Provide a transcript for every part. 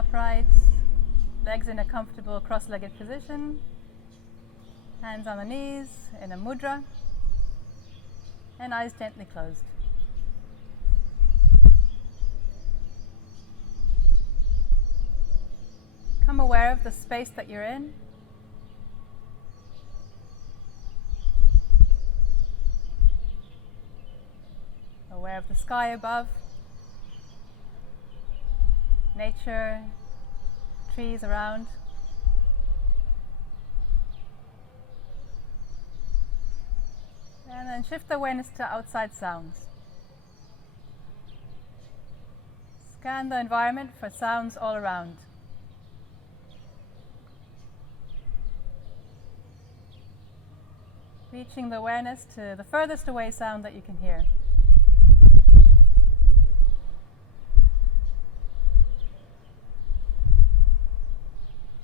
upright, legs in a comfortable cross-legged position, hands on the knees in a mudra, and eyes gently closed. Become aware of the space that you're in. Aware of the sky above, nature, trees around. And then shift the awareness to outside sounds. Scan the environment for sounds all around. Reaching the awareness to the furthest away sound that you can hear.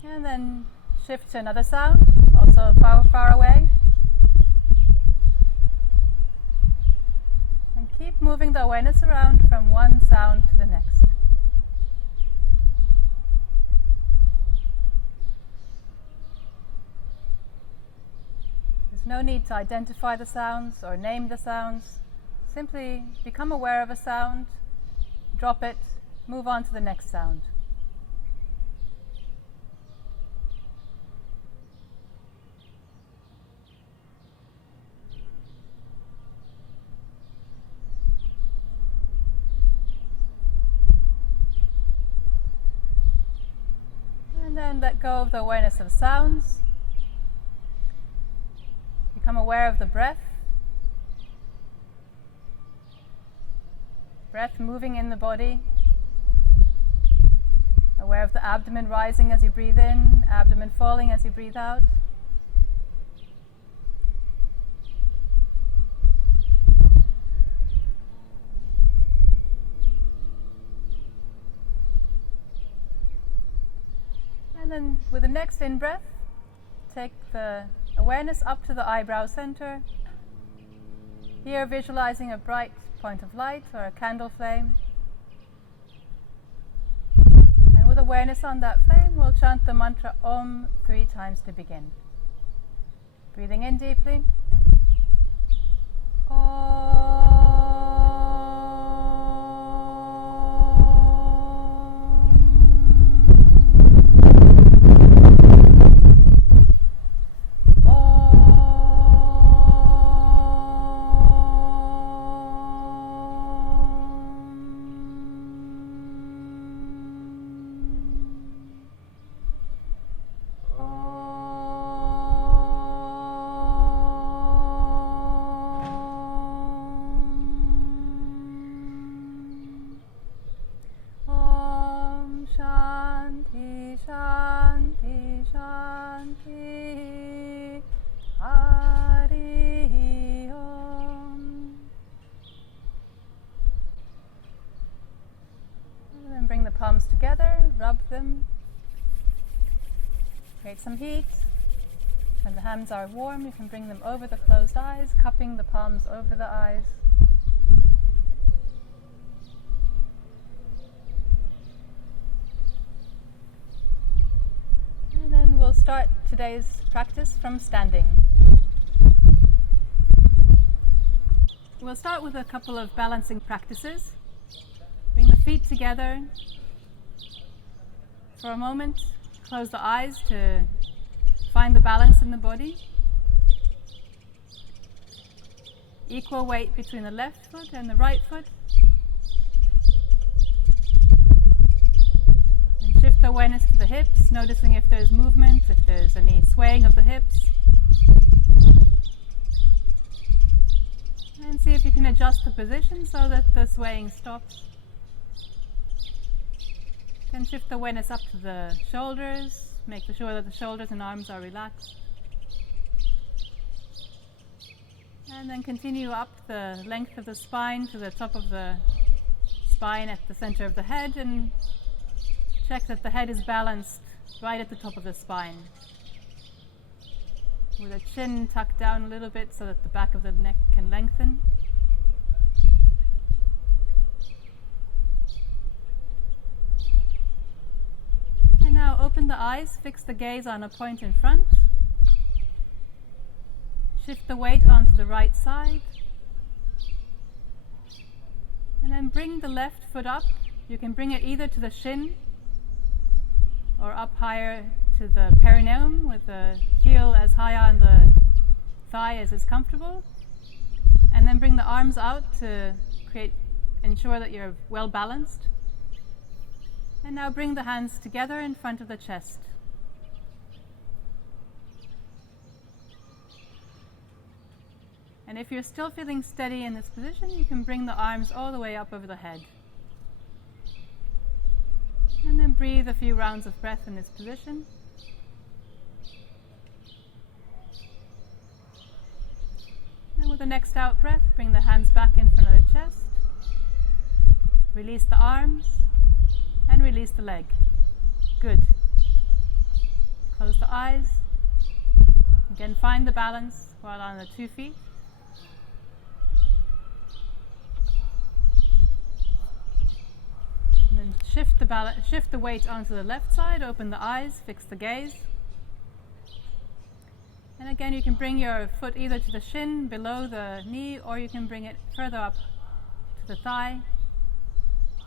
And then shift to another sound, also far, far away. And keep moving the awareness around from one sound to the next. There's no need to identify the sounds or name the sounds. Simply become aware of a sound, drop it, move on to the next sound. And then let go of the awareness of sounds. Become aware of the breath. Breath moving in the body. Aware of the abdomen rising as you breathe in, abdomen falling as you breathe out. And then with the next in-breath, take the awareness up to the eyebrow center. Here visualizing a bright point of light or a candle flame. And with awareness on that flame, we'll chant the mantra Om 3 times to begin. Breathing in deeply. Om. Bring the palms together, rub them, create some heat. When the hands are warm, you can bring them over the closed eyes, cupping the palms over the eyes. And then we'll start today's practice from standing. We'll start with a couple of balancing practices. Bring the feet together for a moment. Close the eyes to find the balance in the body. Equal weight between the left foot and the right foot. And shift the awareness to the hips, noticing if there's movement, if there's any swaying of the hips. And see if you can adjust the position so that the swaying stops. Then shift the awareness up to the shoulders, make sure that the shoulders and arms are relaxed. And then continue up the length of the spine to the top of the spine at the center of the head, and check that the head is balanced right at the top of the spine. With the chin tucked down a little bit so that the back of the neck can lengthen. Now open the eyes, fix the gaze on a point in front. Shift the weight onto the right side. And then bring the left foot up. You can bring it either to the shin or up higher to the perineum with the heel as high on the thigh as is comfortable. And then bring the arms out to ensure that you're well balanced. And now bring the hands together in front of the chest. And if you're still feeling steady in this position, you can bring the arms all the way up over the head. And then breathe a few rounds of breath in this position. And with the next out breath, bring the hands back in front of the chest. Release the arms and release the leg. Good. Close the eyes. Again, find the balance while on the 2 feet. And then shift the weight onto the left side, open the eyes, fix the gaze. And again, you can bring your foot either to the shin, below the knee, or you can bring it further up to the thigh.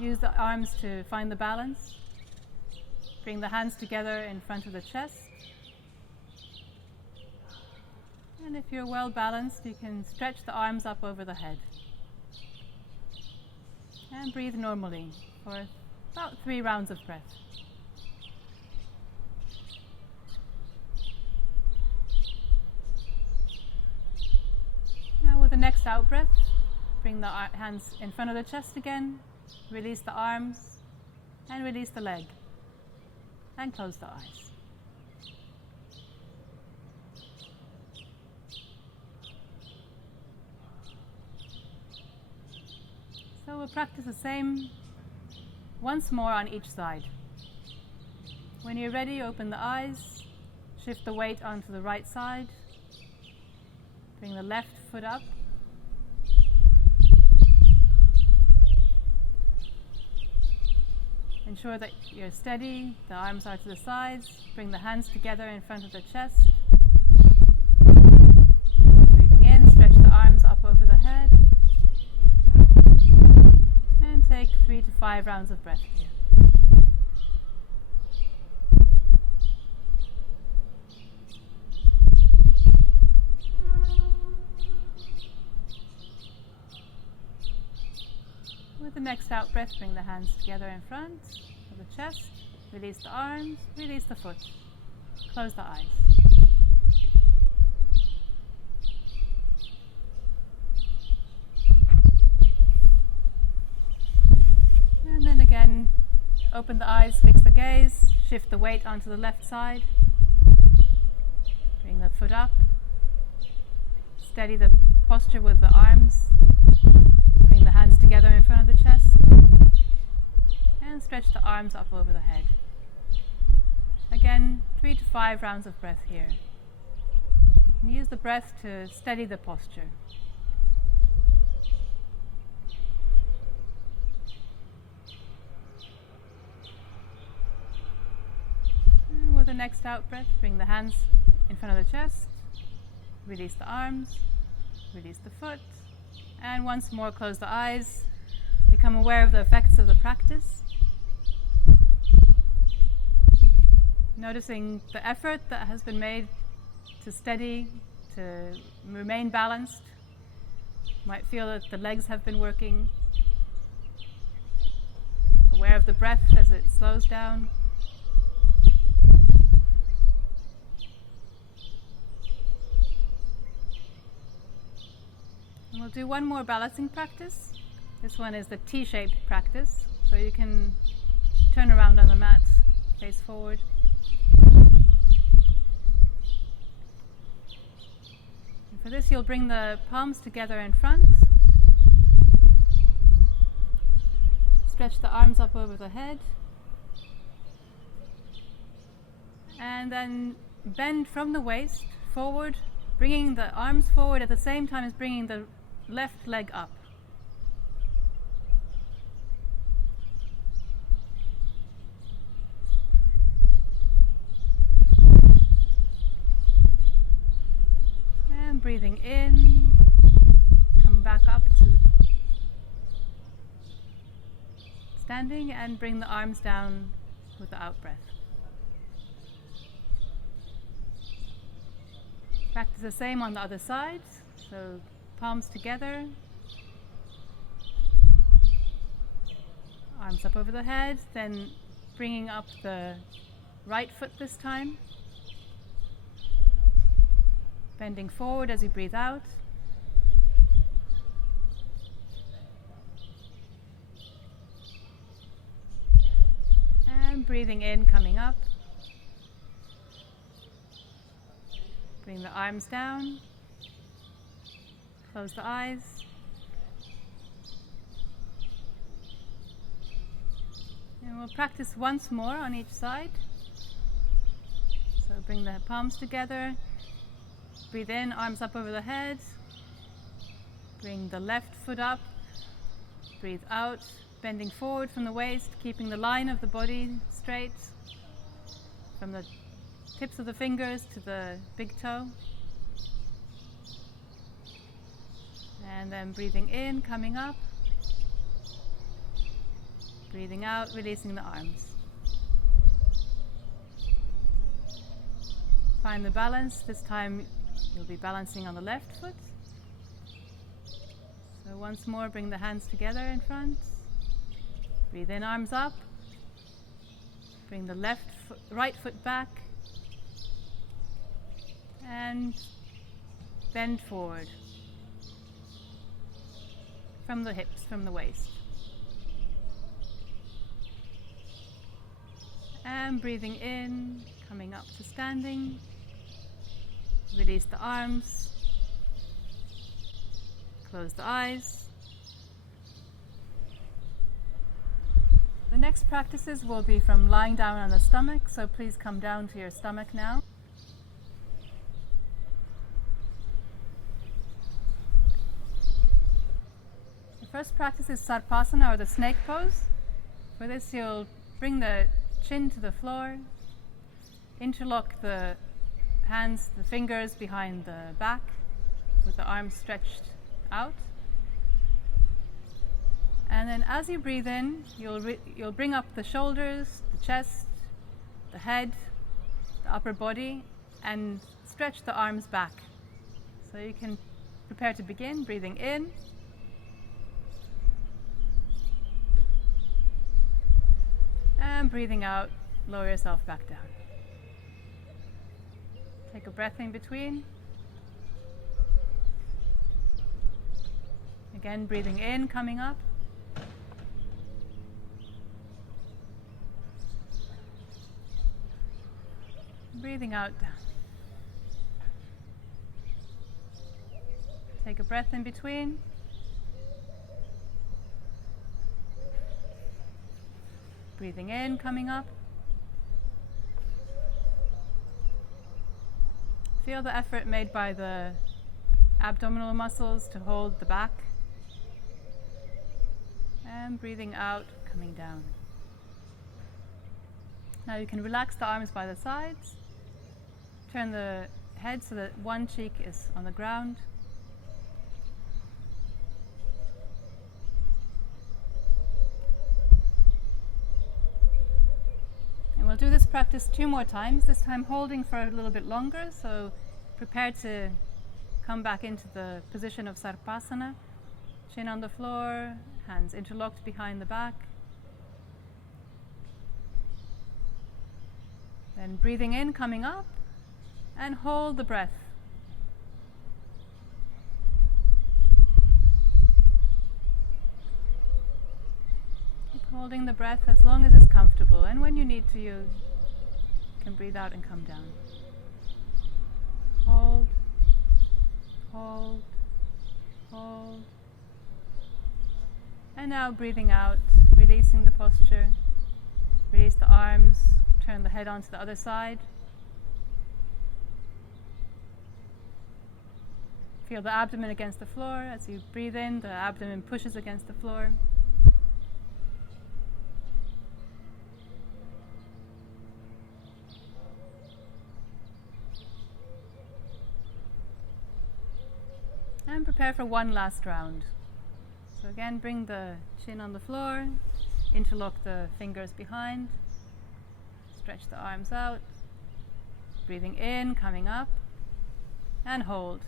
Use the arms to find the balance. Bring the hands together in front of the chest. And if you're well balanced, you can stretch the arms up over the head. And breathe normally for about 3 rounds of breath. Now with the next out breath, bring the hands in front of the chest again, release the arms and release the leg, and close the eyes. So we'll practice the same once more on each side. When you're ready, open the eyes, shift the weight onto the right side, bring the left foot up, ensure that you're steady, the arms are to the sides, bring the hands together in front of the chest, breathing in, stretch the arms up over the head, and take 3 to 5 rounds of breath here. With the next out breath, bring the hands together in front of the chest, release the arms, release the foot, close the eyes. And then again, open the eyes, fix the gaze, shift the weight onto the left side, bring the foot up, steady the posture with the arms. Bring the hands together in front of the chest and stretch the arms up over the head. Again, 3 to 5 rounds of breath here. You can use the breath to steady the posture. And with the next out breath, bring the hands in front of the chest, release the arms, release the foot. And once more, close the eyes. Become aware of the effects of the practice. Noticing the effort that has been made to steady, to remain balanced. You might feel that the legs have been working. Aware of the breath as it slows down. And we'll do one more balancing practice. This one is the T-shaped practice. So you can turn around on the mat, face forward. And for this, you'll bring the palms together in front. Stretch the arms up over the head. And then bend from the waist forward, bringing the arms forward at the same time as bringing the left leg up. breathing in, come back up to standing and bring the arms down with the out breath. Practice the same on the other side, so palms together, arms up over the head, then bringing up the right foot this time, bending forward as you breathe out. And breathing in, coming up. Bring the arms down, close the eyes. And we'll practice once more on each side. So bring the palms together, breathe in, arms up over the head. Bring the left foot up, breathe out, bending forward from the waist, keeping the line of the body straight from the tips of the fingers to the big toe. And then breathing in, coming up. Breathing out, releasing the arms. Find the balance. This time you'll be balancing on the left foot. So once more, bring the hands together in front. Breathe in, arms up. Bring the right foot back. And bend forward from the hips, from the waist. And breathing in, coming up to standing. Release the arms. Close the eyes. The next practices will be from lying down on the stomach, so please come down to your stomach now. The first practice is Sarpasana, or the snake pose. For this you'll bring the chin to the floor, interlock the hands, the fingers behind the back with the arms stretched out. And then as you breathe in, you'll bring up the shoulders, the chest, the head, the upper body, and stretch the arms back. So you can prepare to begin, breathing in. And breathing out, lower yourself back down. Take a breath in between. Again, breathing in, coming up. Breathing out, down. Take a breath in between. Breathing in, coming up. Feel the effort made by the abdominal muscles to hold the back. And breathing out, coming down. Now you can relax the arms by the sides. Turn the head so that one cheek is on the ground. And we'll do this practice 2 more times, this time holding for a little bit longer, so prepare to come back into the position of Sarpasana. Chin on the floor, hands interlocked behind the back. Then breathing in, coming up, and hold the breath. Keep holding the breath as long as it's comfortable, and when you need to, you can breathe out and come down. Hold, hold, hold. And now breathing out, releasing the posture, release the arms, turn the head onto the other side. Feel the abdomen against the floor. As you breathe in, the abdomen pushes against the floor. And prepare for one last round. So again, bring the chin on the floor, interlock the fingers behind, stretch the arms out, breathing in, coming up, and hold.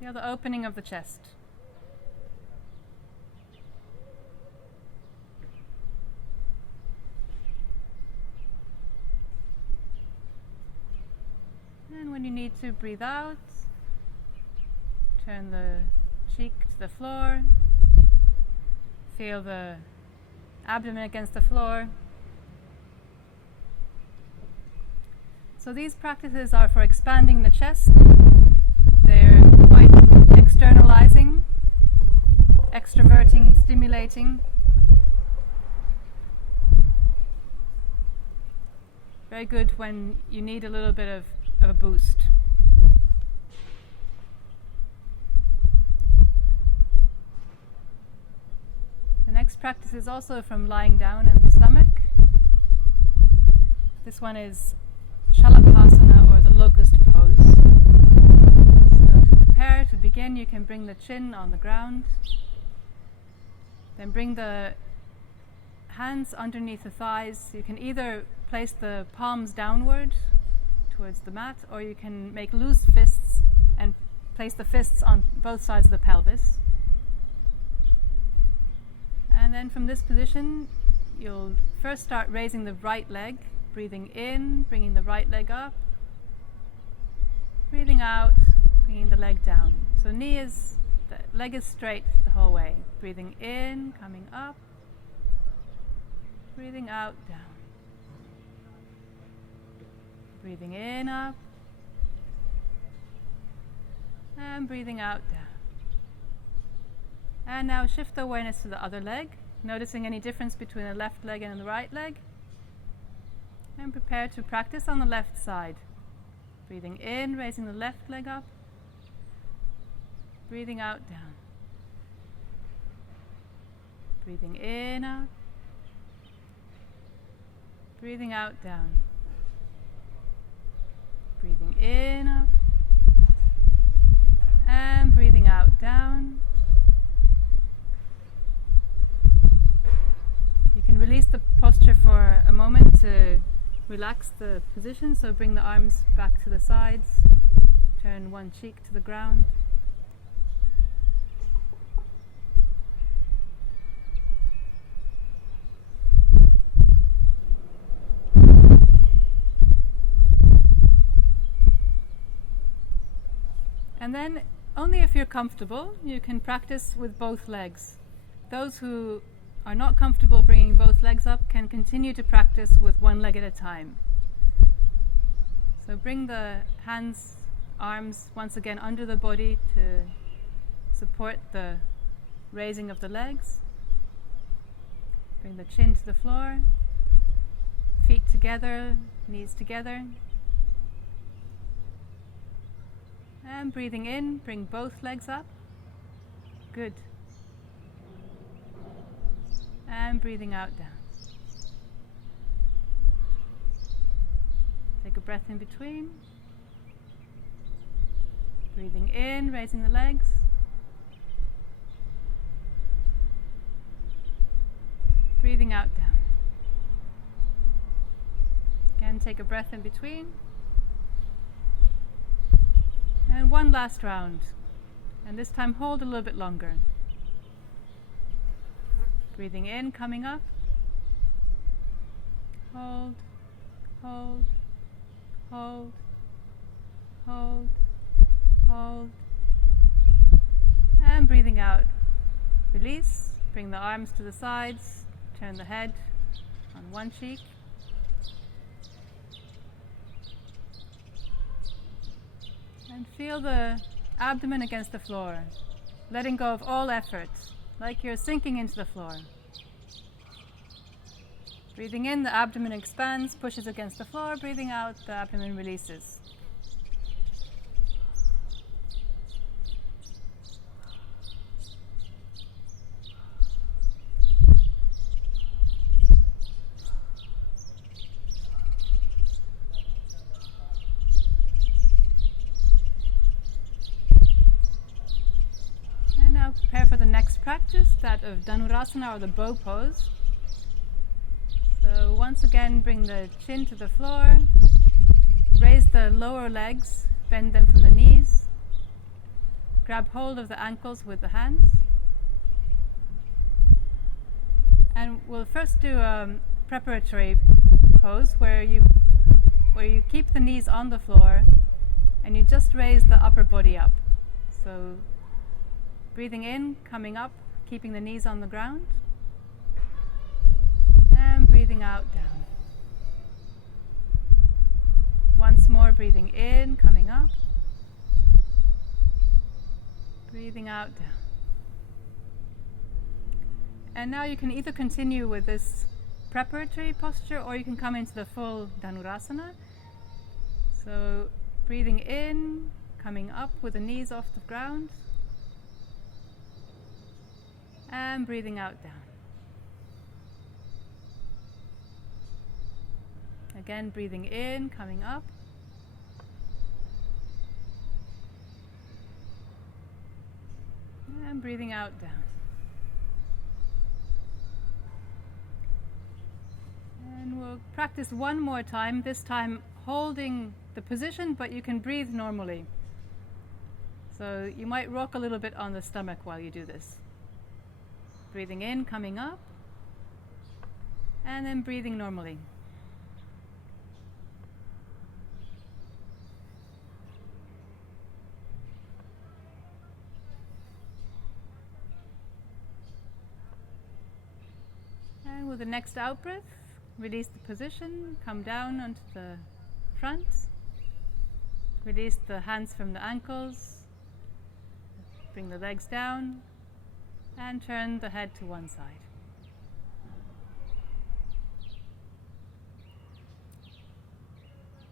Feel the opening of the chest. And when you need to breathe out, turn the cheek to the floor. Feel the abdomen against the floor. So these practices are for expanding the chest. They're quite externalizing, extroverting, stimulating. Very good when you need a little bit of a boost. The next practice is also from lying down in the stomach. This one is Shalabhasana, or the locust pose. So to prepare, to begin, you can bring the chin on the ground. Then bring the hands underneath the thighs. You can either place the palms downward towards the mat, or you can make loose fists and place the fists on both sides of the pelvis. And then from this position, you'll first start raising the right leg, breathing in, bringing the right leg up, breathing out, bringing the leg down. So the leg is straight the whole way. Breathing in, coming up, breathing out, down. Breathing in, up, and breathing out, down. And now shift the awareness to the other leg, noticing any difference between the left leg and the right leg. And prepare to practice on the left side. Breathing in, raising the left leg up, breathing out, down. Breathing in, up, breathing out, down. Breathing in, up, and breathing out, down. You can release the posture for a moment to relax the position, so bring the arms back to the sides, turn one cheek to the ground. And then, only if you're comfortable, you can practice with both legs. Those who are not comfortable bringing both legs up can continue to practice with one leg at a time. So bring the hands, arms once again under the body to support the raising of the legs. Bring the chin to the floor, feet together, knees together. And breathing in, bring both legs up. Good. And breathing out, down. Take a breath in between. Breathing in, raising the legs. Breathing out, down. Again, take a breath in between. And one last round. And this time hold a little bit longer. Breathing in, coming up. Hold, hold, hold, hold, hold. And breathing out. Release. Bring the arms to the sides. Turn the head on one cheek. And feel the abdomen against the floor, letting go of all effort, like you're sinking into the floor. Breathing in, the abdomen expands, pushes against the floor. Breathing out, the abdomen releases. pose, that of Dhanurasana or the bow pose. So once again, bring the chin to the floor, raise the lower legs, bend them from the knees, grab hold of the ankles with the hands. And we'll first do a preparatory pose where you keep the knees on the floor and you just raise the upper body up. So breathing in, coming up, keeping the knees on the ground, and breathing out, down. Once more, breathing in, coming up, breathing out, down. And now you can either continue with this preparatory posture or you can come into the full Dhanurasana. So breathing in, coming up with the knees off the ground, and breathing out, down. Again, breathing in, coming up, and breathing out, down. And we'll practice one more time, this time holding the position, but you can breathe normally. So you might rock a little bit on the stomach while you do this. Breathing in, coming up, and then breathing normally. And with the next out breath, release the position, come down onto the front, release the hands from the ankles, bring the legs down, and turn the head to one side.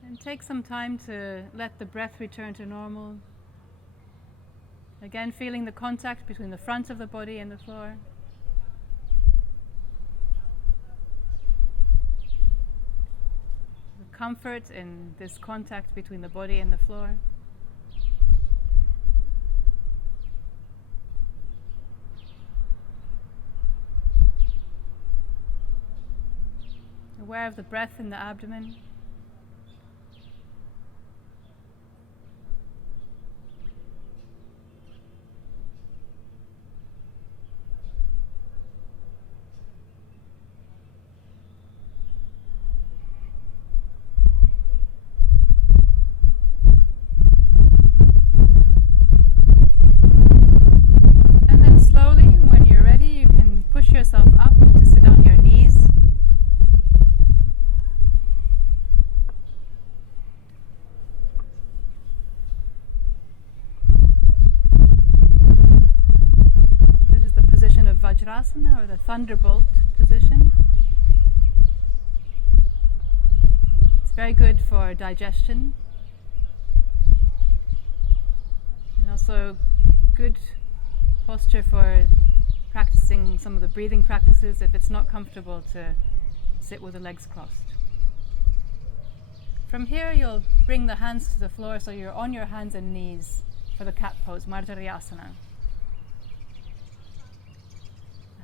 And take some time to let the breath return to normal. Again, feeling the contact between the front of the body and the floor. The comfort in this contact between the body and the floor. Aware of the breath in the abdomen. And then slowly, when you're ready, you can push yourself up to sit on your knees. Vajrasana, or the thunderbolt position. It's very good for digestion and also good posture for practicing some of the breathing practices if it's not comfortable to sit with the legs crossed. From here you'll bring the hands to the floor so you're on your hands and knees for the cat pose, Vajrasana.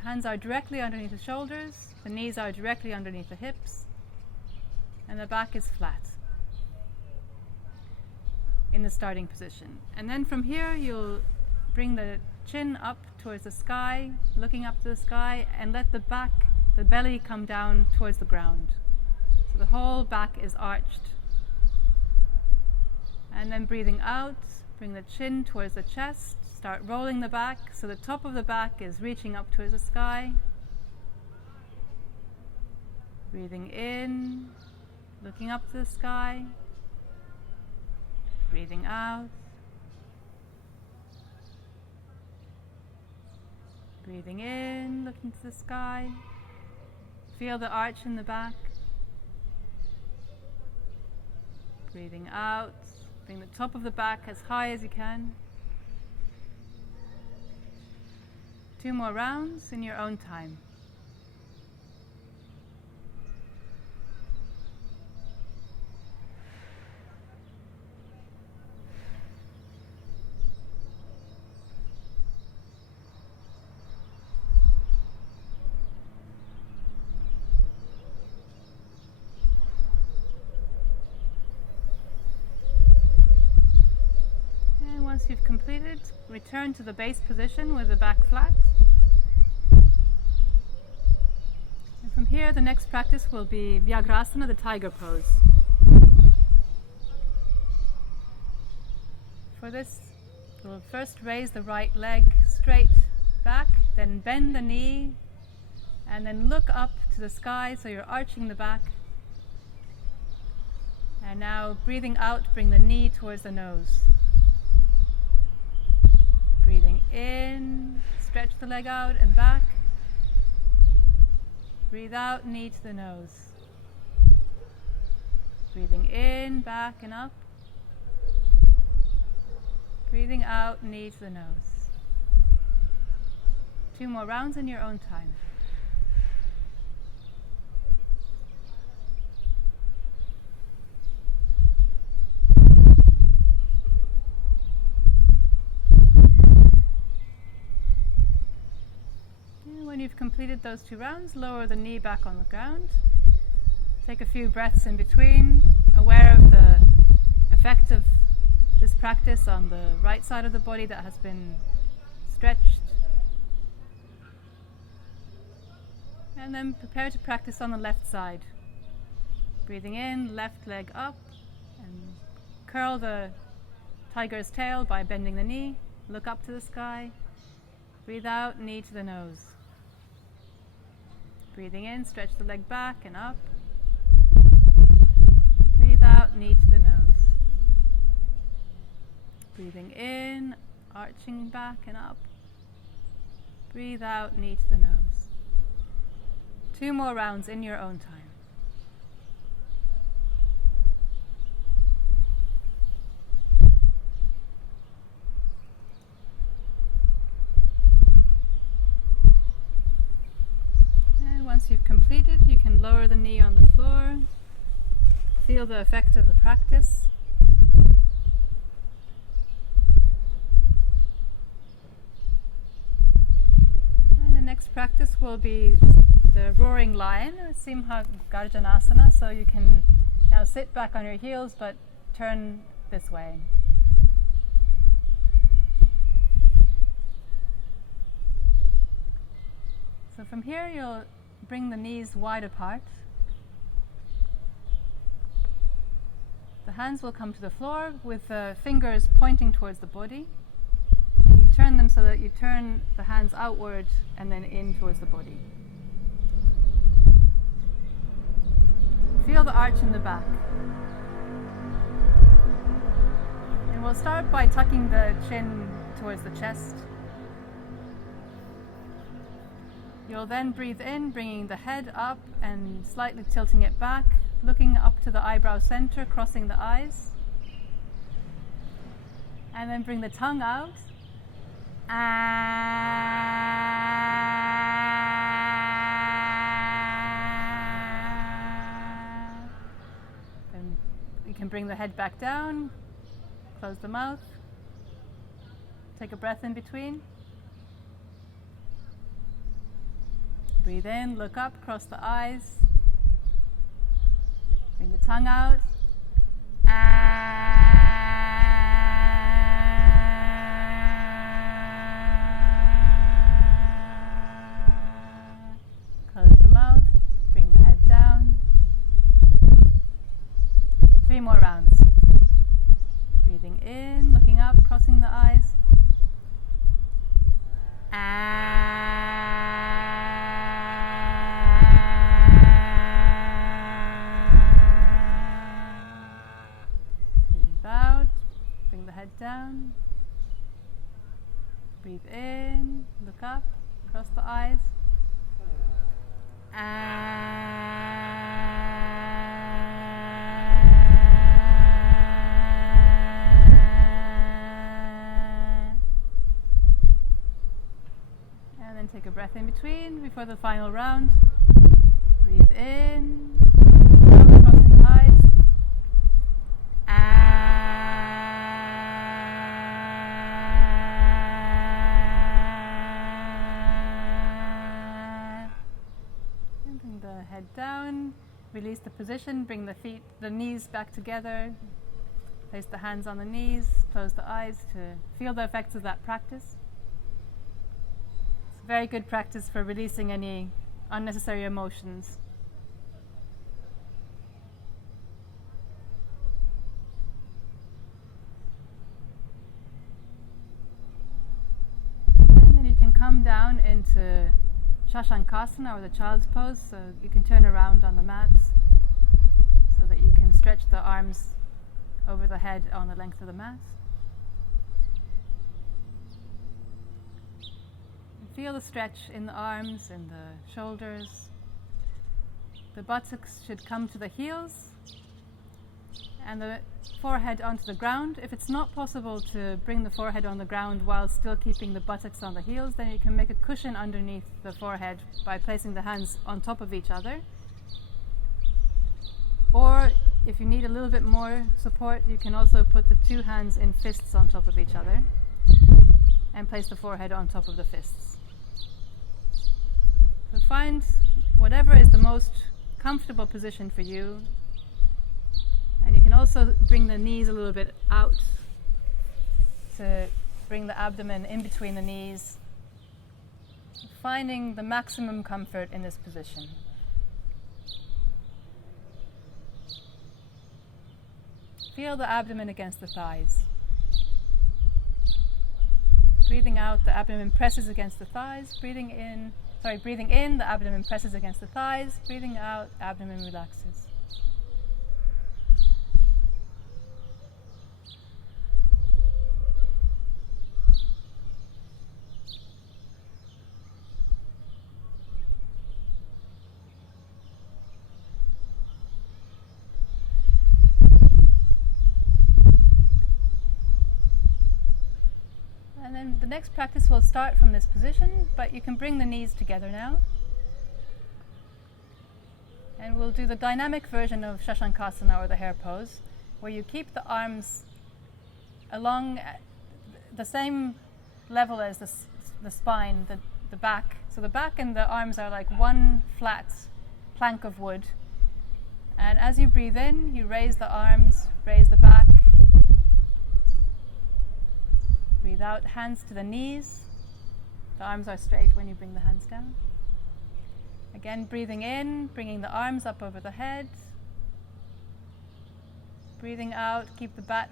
Hands are directly underneath the shoulders, the knees are directly underneath the hips, and the back is flat in the starting position. And then from here you'll bring the chin up towards the sky, looking up to the sky, and let the belly come down towards the ground. So the whole back is arched. And then breathing out, bring the chin towards the chest. Start rolling the back so the top of the back is reaching up towards the sky. Breathing in, looking up to the sky. Breathing out. Breathing in, looking to the sky. Feel the arch in the back. Breathing out, bring the top of the back as high as you can. 2 more rounds in your own time. Once you've completed, return to the base position with the back flat. And from here, the next practice will be Vajrasana, the tiger pose. For this, we'll first raise the right leg straight back, then bend the knee, and then look up to the sky so you're arching the back. And now breathing out, bring the knee towards the nose. Breathing in, stretch the leg out and back. Breathe out, knee to the nose. Breathing in, back and up. Breathing out, knee to the nose. 2 more rounds in your own time. When you've completed those 2 rounds, lower the knee back on the ground. Take a few breaths in between, aware of the effect of this practice on the right side of the body that has been stretched. And then prepare to practice on the left side. Breathing in, left leg up, and curl the tiger's tail by bending the knee. Look up to the sky. Breathe out, knee to the nose. Breathing in, stretch the leg back and up. Breathe out, knee to the nose. Breathing in, arching back and up. Breathe out, knee to the nose. 2 more rounds in your own time. Once you've completed, you can lower the knee on the floor. Feel the effect of the practice. And the next practice will be the roaring lion, Simha Garjanasana. So you can now sit back on your heels but turn this way. So from here you'll bring the knees wide apart. The hands will come to the floor with the fingers pointing towards the body. And you turn them so that you turn the hands outward and then in towards the body. Feel the arch in the back. And we'll start by tucking the chin towards the chest. You'll then breathe in, bringing the head up and slightly tilting it back, looking up to the eyebrow center, crossing the eyes. And then bring the tongue out. Then you can bring the head back down, close the mouth, take a breath in between. Breathe in, look up, cross the eyes. Bring the tongue out. Close the mouth, bring the head down. 3 more rounds. Breathing in, looking up, crossing the eyes. Down. Breathe in, look up, cross the eyes. And then take a breath in between before the final round. Breathe in, crossing the eyes. Head down, release the position, bring the knees back together, Place the hands on the knees, close the eyes to feel the effects of that practice. It's a very good practice for releasing any unnecessary emotions. And then you can come down into Shashankasana, or the child's pose, so you can turn around on the mat so that you can stretch the arms over the head on the length of the mat. And feel the stretch in the arms and the shoulders. The buttocks should come to the heels and the forehead onto the ground. If it's not possible to bring the forehead on the ground while still keeping the buttocks on the heels, then you can make a cushion underneath the forehead by placing the hands on top of each other. Or if you need a little bit more support, you can also put the two hands in fists on top of each other and place the forehead on top of the fists. So find whatever is the most comfortable position for you. And you can also bring the knees a little bit out to bring the abdomen in between the knees, finding the maximum comfort in this position. Feel the abdomen against the thighs. Breathing out, the abdomen presses against the thighs. Breathing in, the abdomen presses against the thighs. Breathing out, abdomen relaxes. And then the next practice will start from this position, but you can bring the knees together now. And we'll do the dynamic version of Shashankasana, or the hare pose, where you keep the arms along the same level as the spine, the back. So the back and the arms are like one flat plank of wood. And as you breathe in, you raise the arms, raise the back. Breathe out, hands to the knees. The arms are straight when you bring the hands down. Again, breathing in, bringing the arms up over the head. Breathing out, keep the back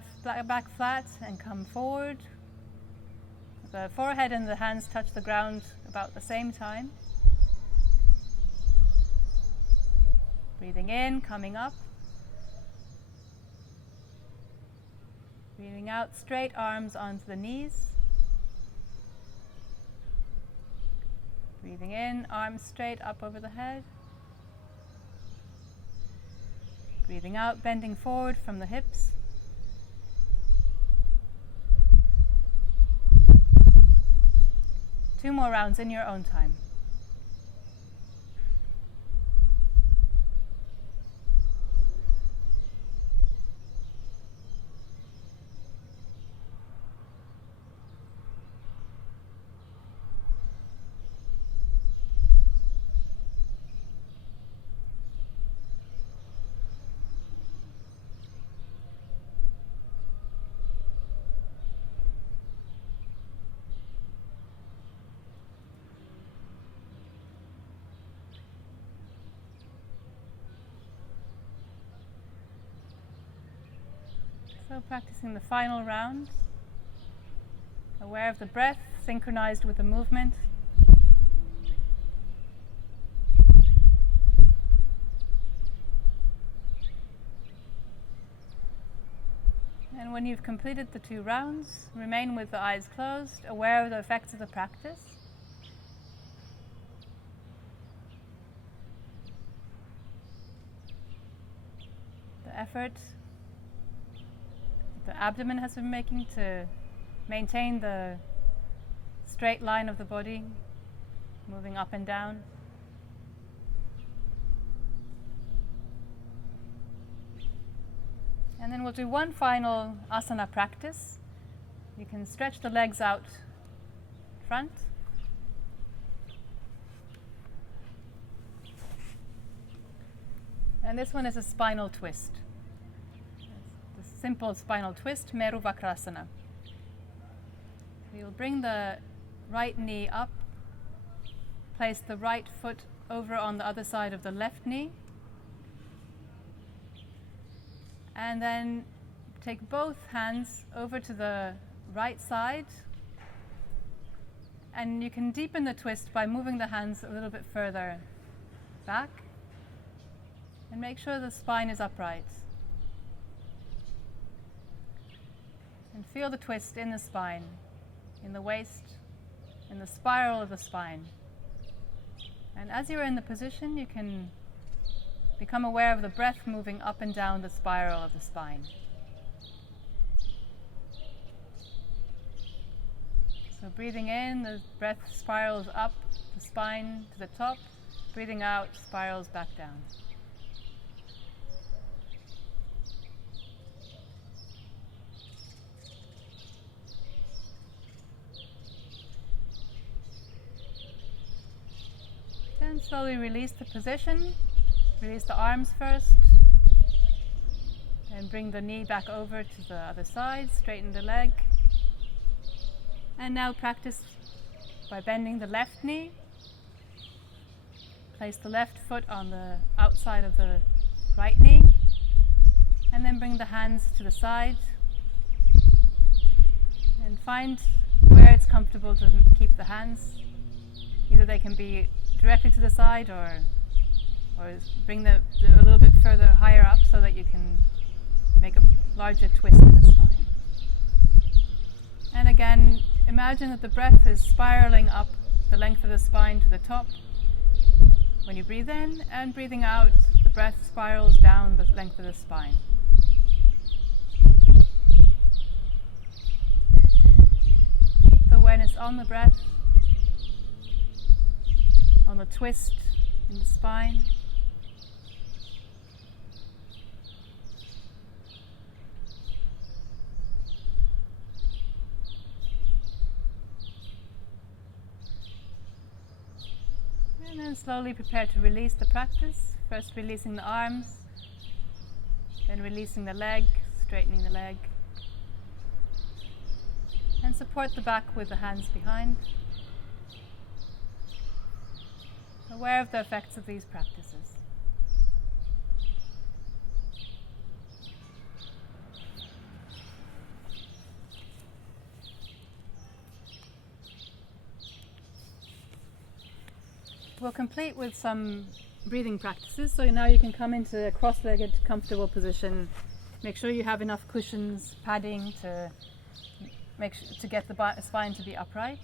flat and come forward. The forehead and the hands touch the ground about the same time. Breathing in, coming up. Breathing out, straight arms onto the knees. Breathing in, arms straight up over the head. Breathing out, bending forward from the hips. Two more rounds in your own time. So practicing the final round, aware of the breath, synchronized with the movement. And when you've completed the 2 rounds, remain with the eyes closed, aware of the effects of the practice. The effort the abdomen has been making to maintain the straight line of the body, moving up and down. And then we'll do one final asana practice. You can stretch the legs out front. And this one is a spinal twist. The simple spinal twist, Meru Vajrasana. We'll bring the right knee up, place the right foot over on the other side of the left knee, and then take both hands over to the right side, and you can deepen the twist by moving the hands a little bit further back, and make sure the spine is upright. And feel the twist in the spine, in the waist, in the spiral of the spine. And as you're in the position, you can become aware of the breath moving up and down the spiral of the spine. So breathing in, the breath spirals up the spine to the top. Breathing out, spirals back down. Then slowly release the position. Release the arms first. Then bring the knee back over to the other side. Straighten the leg. And now practice by bending the left knee. Place the left foot on the outside of the right knee. And then bring the hands to the side. And find where it's comfortable to keep the hands. Either they can be directly to the side or bring them a little bit further higher up so that you can make a larger twist in the spine. And again, imagine that the breath is spiraling up the length of the spine to the top. When you breathe in and breathing out, the breath spirals down the length of the spine. Keep the awareness on the breath, on the twist in the spine. And then slowly prepare to release the practice. First releasing the arms, then releasing the leg, straightening the leg. And support the back with the hands behind. Aware of the effects of these practices. We'll complete with some breathing practices. So now you can come into a cross-legged, comfortable position. Make sure you have enough cushions, padding to get the spine to be upright.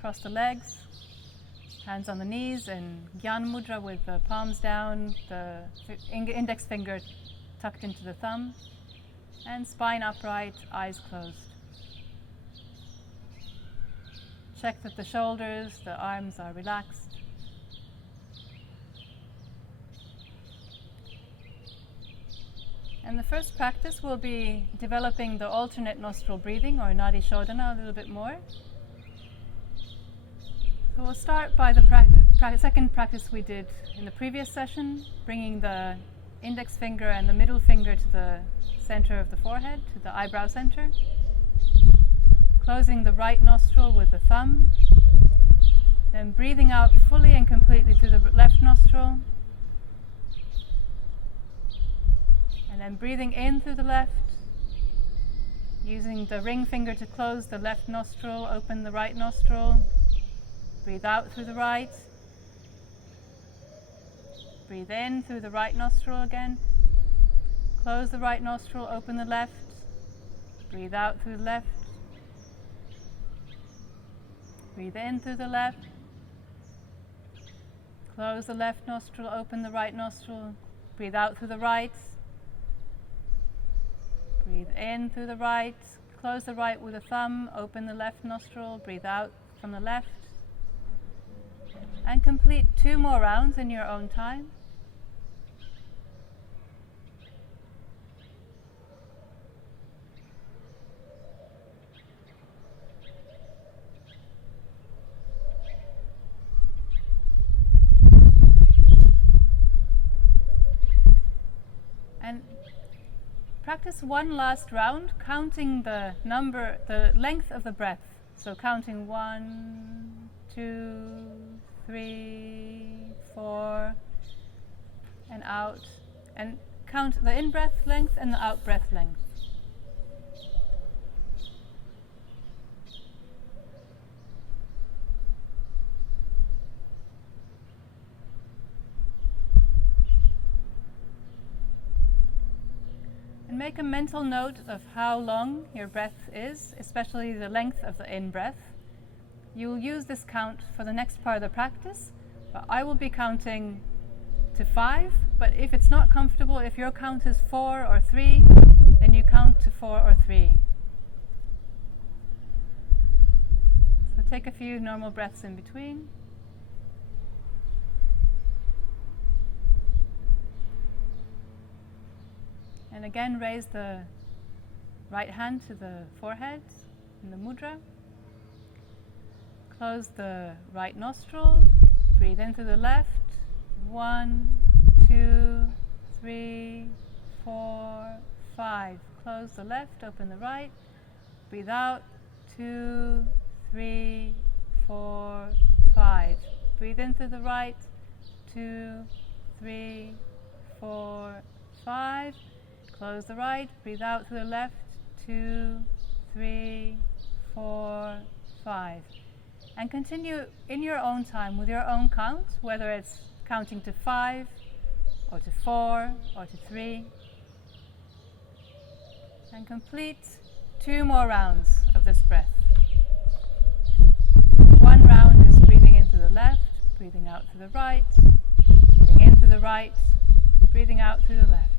Cross the legs, hands on the knees, and Gyan Mudra with the palms down, the index finger tucked into the thumb, and spine upright, eyes closed. Check that the shoulders, the arms are relaxed. And the first practice will be developing the alternate nostril breathing, or Nadi Shodhana, a little bit more. So we'll start by the second practice we did in the previous session, bringing the index finger and the middle finger to the center of the forehead, to the eyebrow center. Closing the right nostril with the thumb, then breathing out fully and completely through the left nostril, and then breathing in through the left, using the ring finger to close the left nostril, open the right nostril, breathe out through the right, breathe in through the right nostril again, close the right nostril, open the left, breathe out through the left, breathe in through the left, close the left nostril, open the right nostril, breathe out through the right, breathe in through the right, close the right with the thumb, open the left nostril, breathe out from the left, and complete 2 more rounds in your own time. practice one last round, counting the length of the breath. So counting 1, 2, 3, 4, and out, and count the in-breath length and the out-breath length. And make a mental note of how long your breath is, especially the length of the in-breath. You will use this count for the next part of the practice, but I will be counting to 5, but if it's not comfortable, if your count is 4 or 3, then you count to 4 or 3. So take a few normal breaths in between. And again, raise the right hand to the forehead in the mudra. Close the right nostril. Breathe in through the left. 1, 2, 3, 4, 5. Close the left, open the right. Breathe out. 2, 3, 4, 5. Breathe in through the right. 2, 3, 4, 5. Close the right, breathe out through the left, 2, 3, 4, 5. And continue in your own time with your own count, whether it's counting to 5, or to 4, or to 3. And complete 2 more rounds of this breath. 1 round is breathing in through the left, breathing out through the right, breathing in through the right, breathing out through the left.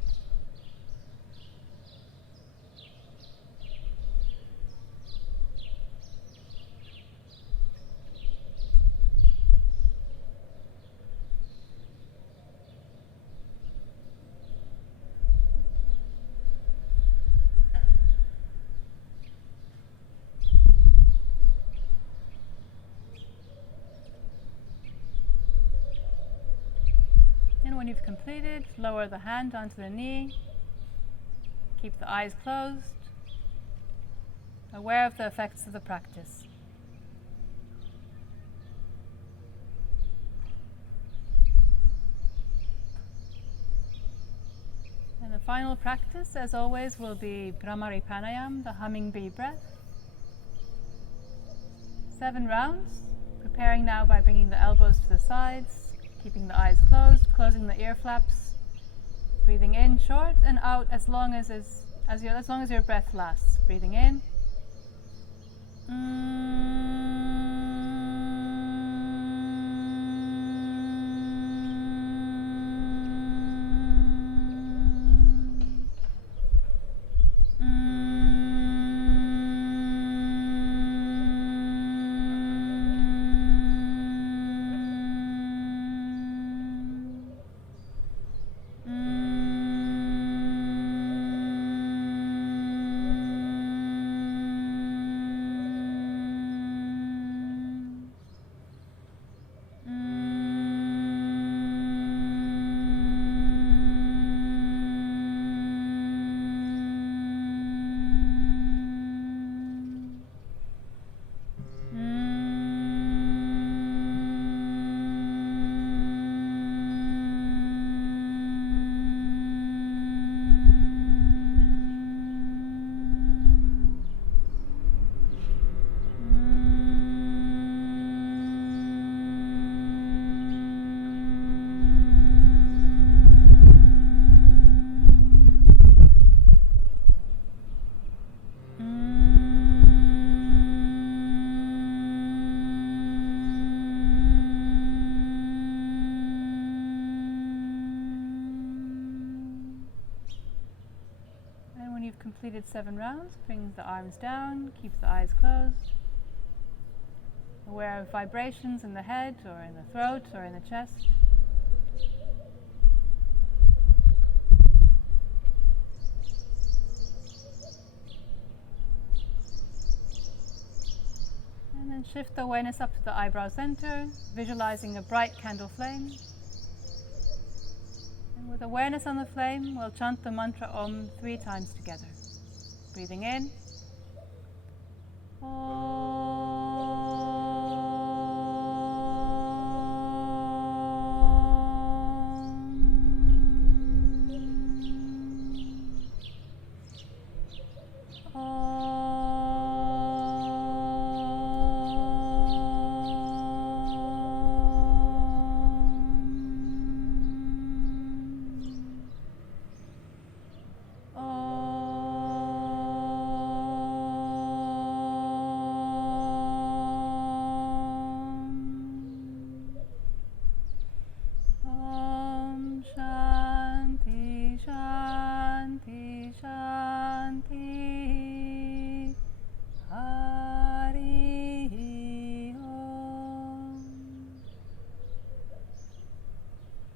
When you've completed, lower the hand onto the knee. Keep the eyes closed, aware of the effects of the practice. And the final practice, as always, will be Bhramari Pranayama, the humming bee breath. 7 rounds, preparing now by bringing the elbows to the sides. Keeping the eyes closed, closing the ear flaps, breathing in short and out as long as your breath lasts. Breathing in. Completed 7 rounds, bring the arms down, keep the eyes closed. Aware of vibrations in the head or in the throat or in the chest. And then shift the awareness up to the eyebrow center, visualizing a bright candle flame. And with awareness on the flame, we'll chant the mantra Om 3 times together. Breathing in.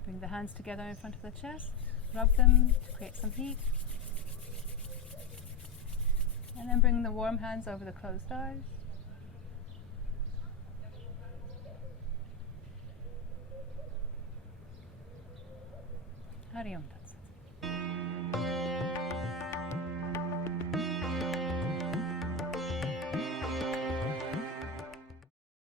Bring the hands together in front of the chest, rub them to create some heat, and then bring the warm hands over the closed eyes. Hari Om Tat.